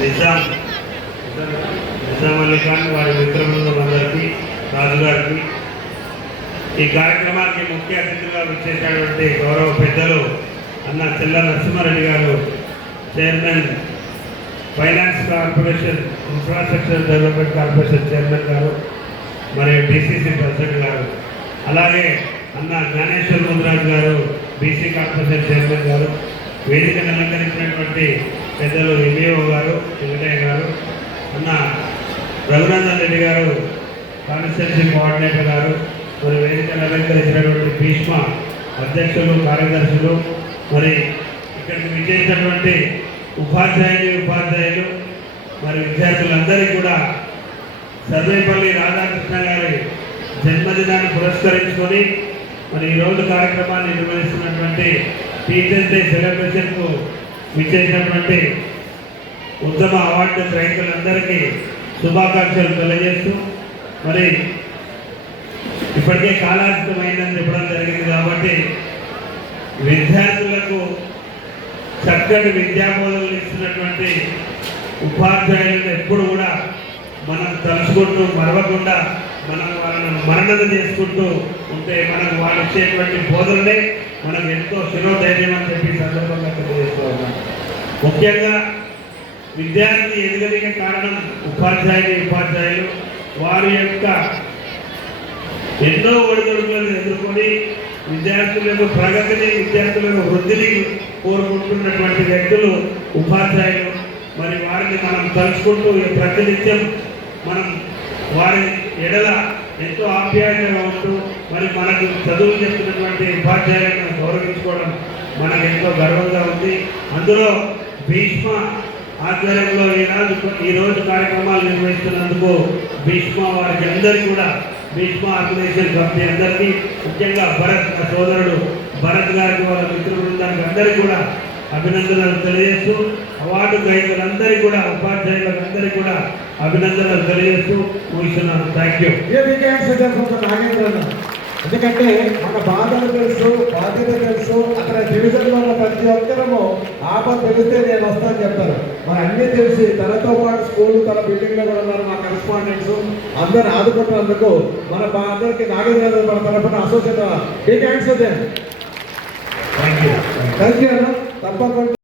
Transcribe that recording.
నిజాం. నిజాం అలీ ఖాన్ వారి మిత్రబృందం రాజుగారికి. ఈ కార్యక్రమానికి ముఖ్య అతిథిగా విచ్చేసినటువంటి గౌరవ పెద్దలు అన్న చెల్ల నరసింహారెడ్డి గారు chairman finance corporation infrastructure development corporation chairman గారు మరియు డిసిసి ప్రెసిడెంట్ గారు అలాగే అన్న జ్ఞానేశ్వర్ ముందరాజు గారు బీసీ కార్పొరేషన్ చైర్మన్ గారు వేదికను అలంకరించినటువంటి పెద్దలు ఎంఏఓ గారు రఘునందన్ రెడ్డి గారు కాన్స్టిట్యూన్సీ కోఆర్డినేటర్ గారు మరి వేదిక అలంకరించినటువంటి భీష్మ అధ్యక్షులు కార్యదర్శులు మరి ఇక్కడికి విచ్చేసినటువంటి ఉపాధ్యాయులు ఉపాధ్యాయులు మరి విద్యార్థులందరికీ కూడా సర్వేపల్లి రాధాకృష్ణ గారి జన్మదినాన్ని పురస్కరించుకొని మరి ఈరోజు కార్యక్రమాన్ని నిర్వహిస్తున్నటువంటి టీచర్స్ డే సెలబ్రేషన్కు విచ్చేసినటువంటి ఉత్తమ అవార్డు రైతులందరికీ శుభాకాంక్షలు తెలియజేస్తూ మరి ఇప్పటికే కాలాతీతమైందని చెప్పడం జరిగింది కాబట్టి విద్యార్థులకు చక్కటి విద్యాబోధనలు ఇస్తున్నటువంటి ఉపాధ్యాయులను ఎప్పుడు కూడా మనం తలుచుకుంటూ మరవకుండా మనం వాళ్ళను మరణన చేసుకుంటూ ఉంటే మనకు వాళ్ళు ఇచ్చేటువంటి బోధనలే మనం ఎంతో శిరోధైర్యం అని చెప్పి సందర్భంగా తెలియజేస్తూ ఉన్నాం. ముఖ్యంగా విద్యార్థి ఎదుగదిగే కారణం ఉపాధ్యాయులు ఉపాధ్యాయులు. వారి యొక్క ఎన్నో ఒడిదొడుకులను ఎదుర్కొని విద్యార్థుల యొక్క ప్రగతిని విద్యార్థుల యొక్క వృద్ధిని కోరుకుంటున్నటువంటి వ్యక్తులు ఉపాధ్యాయులు. మరి వారిని మనం తలుచుకుంటూ ప్రతినిత్యం మనం వారి ఎడల ఎంతో ఆప్యాయంగా ఉంటూ మరి మనకు చదువు చెప్తున్నటువంటి ఉపాధ్యాయులను గౌరవించుకోవడం మనకు ఎంతో గర్వంగా ఉంది. అందులో భీష్మ ఆధ్వర్యంలో ఈనాడు ఈ రోజు కార్యక్రమాలు నిర్వహిస్తున్నందుకు భీష్మ వారికి అందరికీ కూడా భీష్మ ఆర్గనైజేషన్ కమిటీ అందరికీ ముఖ్యంగా భరత్ నా సోదరుడు భరత్ గారికి వాళ్ళ మిత్ర బృందానికి అందరికీ కూడా అభినందనలు తెలియజేస్తూ అవార్డు గ్రహీతలందరికీ కూడా ఉపాధ్యాయులందరికీ కూడా అభినందనలు తెలియజేస్తూ ముగిస్తున్నాను. థ్యాంక్ యూ ఎందుకంటే మన బాధలు తెలుసు బాధ్యత తెలుసు అక్కడ డివిజన్లో ఉన్న ప్రతి ఒక్కరము ఆపద తెలిస్తే నేను వస్తాను చెప్తారు. మరి అన్నీ తెలిసి తనతో పాటు స్కూల్ తన బిల్డింగ్లో కూడా ఉన్నారు మా కరెస్పాండెంట్స్ అందరు ఆదుకుంటున్నందుకు మన అందరికి నాగేంద్ర మన తరఫున associate thank you thank you అన్న. తప్పకుండా